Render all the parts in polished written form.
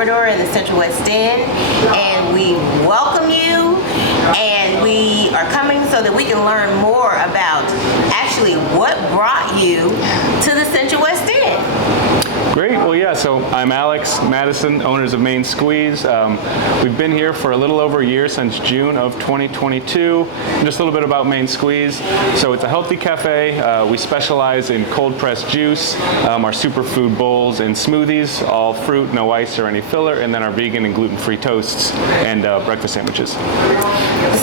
corridor in the Central West End, and we welcome you. And we are coming so that we can learn more about actually what brought you to the Central West End. Great. Well, yeah, so I'm Alex Madison, owners of Main Squeeze. We've been here for a little over a year, since June of 2022. Just a little bit about Main Squeeze. So it's a healthy cafe. We specialize in cold pressed juice, our superfood bowls and smoothies, all fruit, no ice or any filler, and then our vegan and gluten-free toasts and breakfast sandwiches.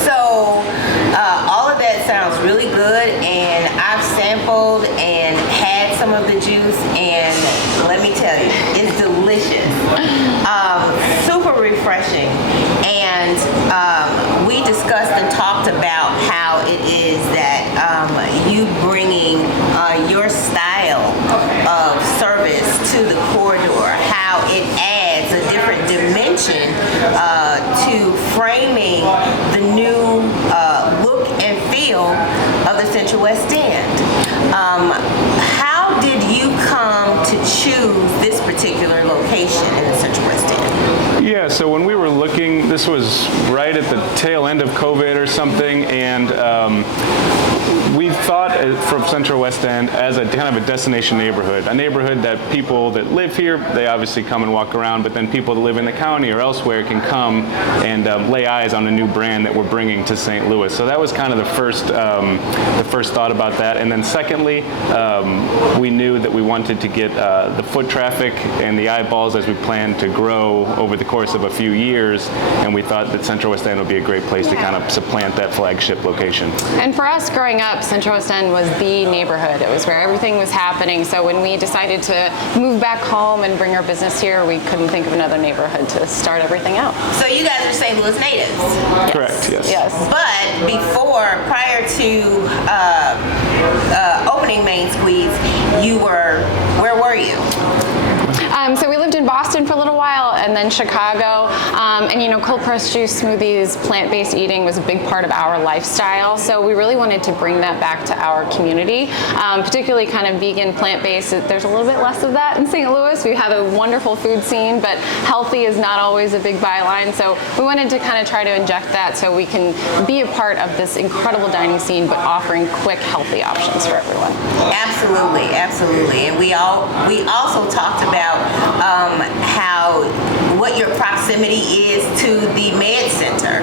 So all of that sounds really good, and I've sampled and had some of the juice, and let me tell you, it's delicious. Super refreshing. And we discussed and talked about how it is that you bringing your style of service to the corridor, how it adds a different dimension to framing the new look and feel of the Central West End. How did you come to choose this particular location in the Central West End? Yeah, so when we were looking, this was right at the tail end of COVID or something, and we thought from Central West End as a kind of a destination neighborhood, a neighborhood that people that live here, they obviously come and walk around, but then people that live in the county or elsewhere can come and lay eyes on a new brand that we're bringing to St. Louis. So that was kind of the first thought about that. And then secondly, we knew that we wanted to get the foot traffic and the eyeballs as we planned to grow over the course of a few years, and we thought that Central West End would be a great place to kind of supplant that flagship location. And for us growing up, Central West End was the neighborhood. It was where everything was happening. So when we decided to move back home and bring our business here, we couldn't think of another neighborhood to start everything out. So you guys are St. Louis natives? Yes. Correct, yes. Yes. But prior to opening Main Squeeze, where were you? So we lived in Boston for a little while, and then Chicago. And cold pressed juice, smoothies, plant-based eating was a big part of our lifestyle. So we really wanted to bring that back to our community, particularly kind of vegan, plant-based. There's a little bit less of that in St. Louis. We have a wonderful food scene, but healthy is not always a big byline. So we wanted to kind of try to inject that so we can be a part of this incredible dining scene, but offering quick, healthy options for everyone. Absolutely, absolutely. And we also talked about what your proximity is to the Med Center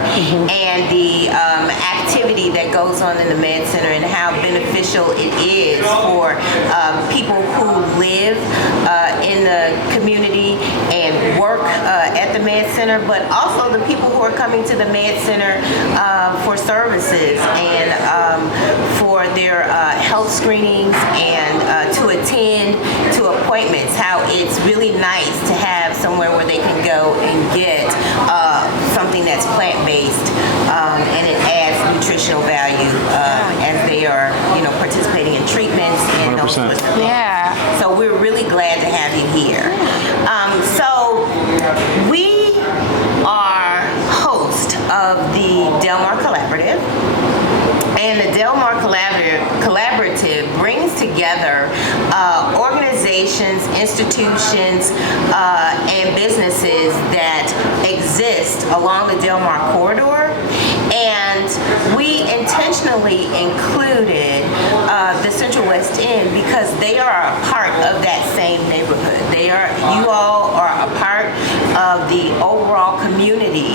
and the activity that goes on in the Med Center, and how beneficial it is for people who live in the community and work at the Med Center, but also the people who are coming to the Med Center for services and for their health screenings and to attend to appointments, how it's really nice to have somewhere where they can go and get something that's plant-based, and it adds nutritional value as they are, participating in treatments and those sorts of things. Yeah. So we're really glad to have you here. So we are host of the Delmar Collaborative. And the Delmar Collaborative brings together organizations, institutions, and businesses that exist along the Delmar corridor. And we intentionally included the Central West End because they are a part of that same neighborhood. You all are a part of the overall community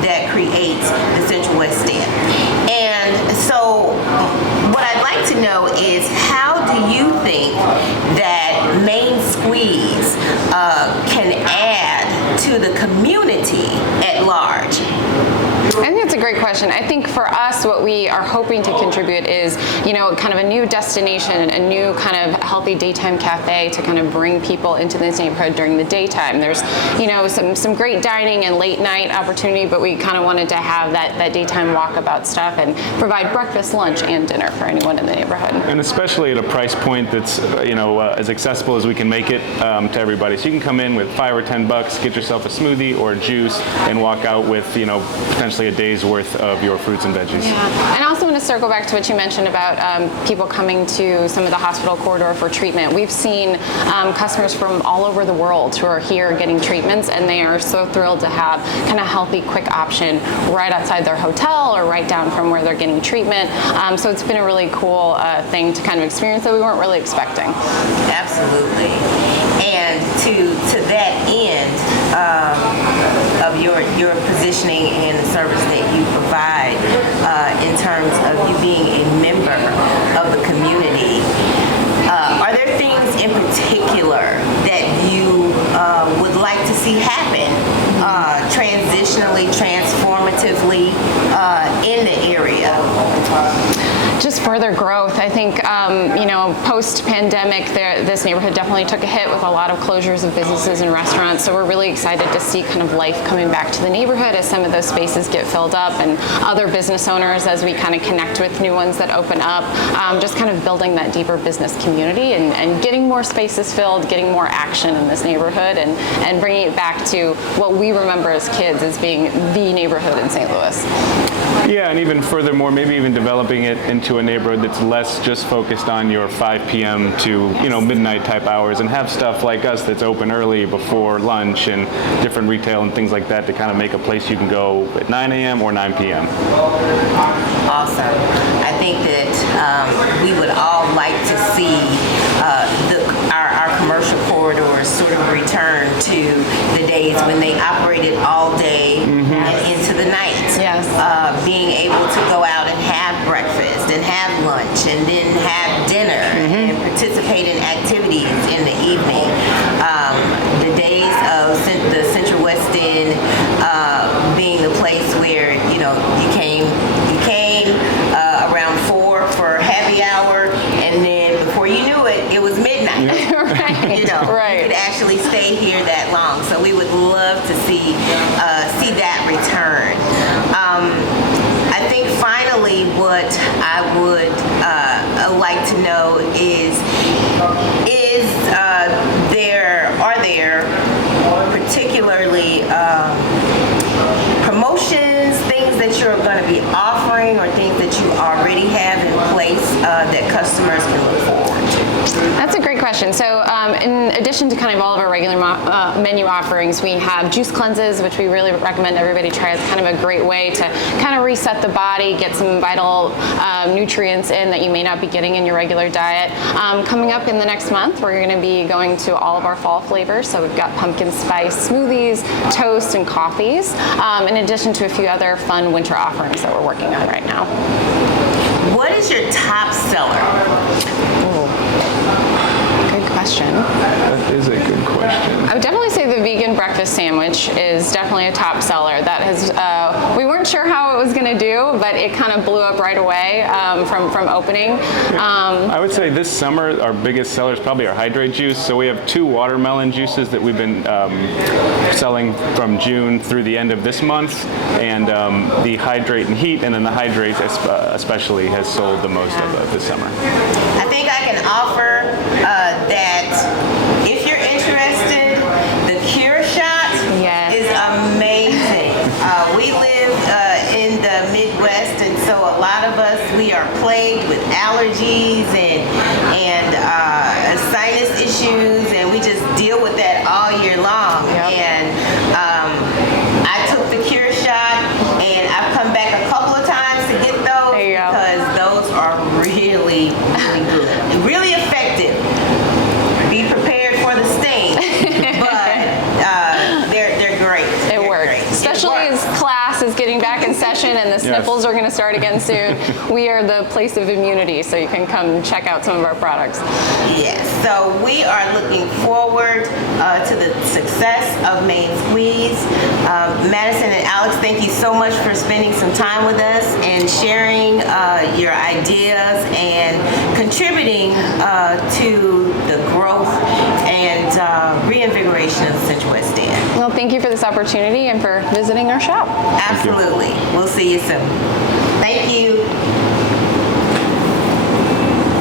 that creates the Central West End. And so what I'd like to know is, how do you think that Main Squeeze can add to the community at large? I think that's a great question. I think for us, what we are hoping to contribute is, kind of a new destination, a new kind of healthy daytime cafe to kind of bring people into this neighborhood during the daytime. There's, some great dining and late night opportunity, but we kind of wanted to have that daytime walkabout stuff and provide breakfast, lunch, and dinner for anyone in the neighborhood. And especially at a price point that's, as accessible as we can make it to everybody. So you can come in with $5 or $10, get yourself a smoothie or a juice, and walk out with, potentially essentially a day's worth of your fruits and veggies. Yeah. And I also want to circle back to what you mentioned about people coming to some of the hospital corridor for treatment. We've seen customers from all over the world who are here getting treatments, and they are so thrilled to have kind of healthy, quick option right outside their hotel or right down from where they're getting treatment. So it's been a really cool thing to kind of experience that we weren't really expecting. Absolutely. And to that end of your positioning and the service that you provide in terms of you being a member of the community, are there things in particular that you would like to see happen transitionally, transformatively in the area? Just further growth. I think, post-pandemic, this neighborhood definitely took a hit with a lot of closures of businesses and restaurants. So we're really excited to see kind of life coming back to the neighborhood as some of those spaces get filled up, and other business owners as we kind of connect with new ones that open up. Just kind of building that deeper business community and getting more spaces filled, getting more action in this neighborhood, and bringing it back to what we remember as kids as being the neighborhood in St. Louis. Yeah, and even furthermore, maybe even developing it into a neighborhood that's less just focused on your 5 p.m. to midnight type hours, and have stuff like us that's open early before lunch and different retail and things like that to kind of make a place you can go at 9 a.m. or 9 p.m. Awesome. I think that we would all like to see our commercial corridors sort of return to the days when they operated all day and into the night. Yes. Being able to go out and have breakfast and have lunch and then have dinner and participate in activities in the evening. The days of the Central West End being the place where you came around 4 for happy hour, and then before you knew it, it was midnight. Right. Right. You could actually stay here that long. So we would love to see that return. I think finally what I would like to know is there particularly promotions, things that you're going to be offering, or things that you already have in place that customers can look forward to? That's a great question. So in addition to kind of all of our regular menu offerings, we have juice cleanses, which we really recommend everybody try. It's kind of a great way to kind of reset the body, get some vital nutrients in that you may not be getting in your regular diet. Coming up in the next month, we're going to be going to all of our fall flavors. So we've got pumpkin spice smoothies, toast, and coffees, in addition to a few other fun winter offerings that we're working on right now. What is your top seller? Good question. That is a good question. I would definitely say the vegan breakfast sandwich is definitely a top seller. That has, we weren't sure how it was going to do, but it kind of blew up right away from opening. I would say this summer our biggest seller is probably our hydrate juice. So we have 2 watermelon juices that we've been selling from June through the end of this month, and the hydrate and heat, and then the hydrate especially has sold the most of this summer. I think I can offer that if you're interested, the Cure Shot is amazing. We live in the Midwest, and so a lot of us, we are plagued with allergies and sinus issues, and we just deal with that all year long. Yep. And I took the Cure Shot, and I've come back a couple of times to get those because those are really, really good, really effective. Be prepared for the sting, but they're great. It works. Especially as class is getting back in session and the sniffles are going to start again soon. We are the place of immunity, so you can come check out some of our products. Yes, so we are looking forward to the success of Main Squeeze. Madison and Alex, thank you so much for spending some time with us and sharing your ideas and contributing to the growth and reinvigoration of the Central West End. Well, thank you for this opportunity and for visiting our shop. Absolutely. We'll see you soon. Thank you.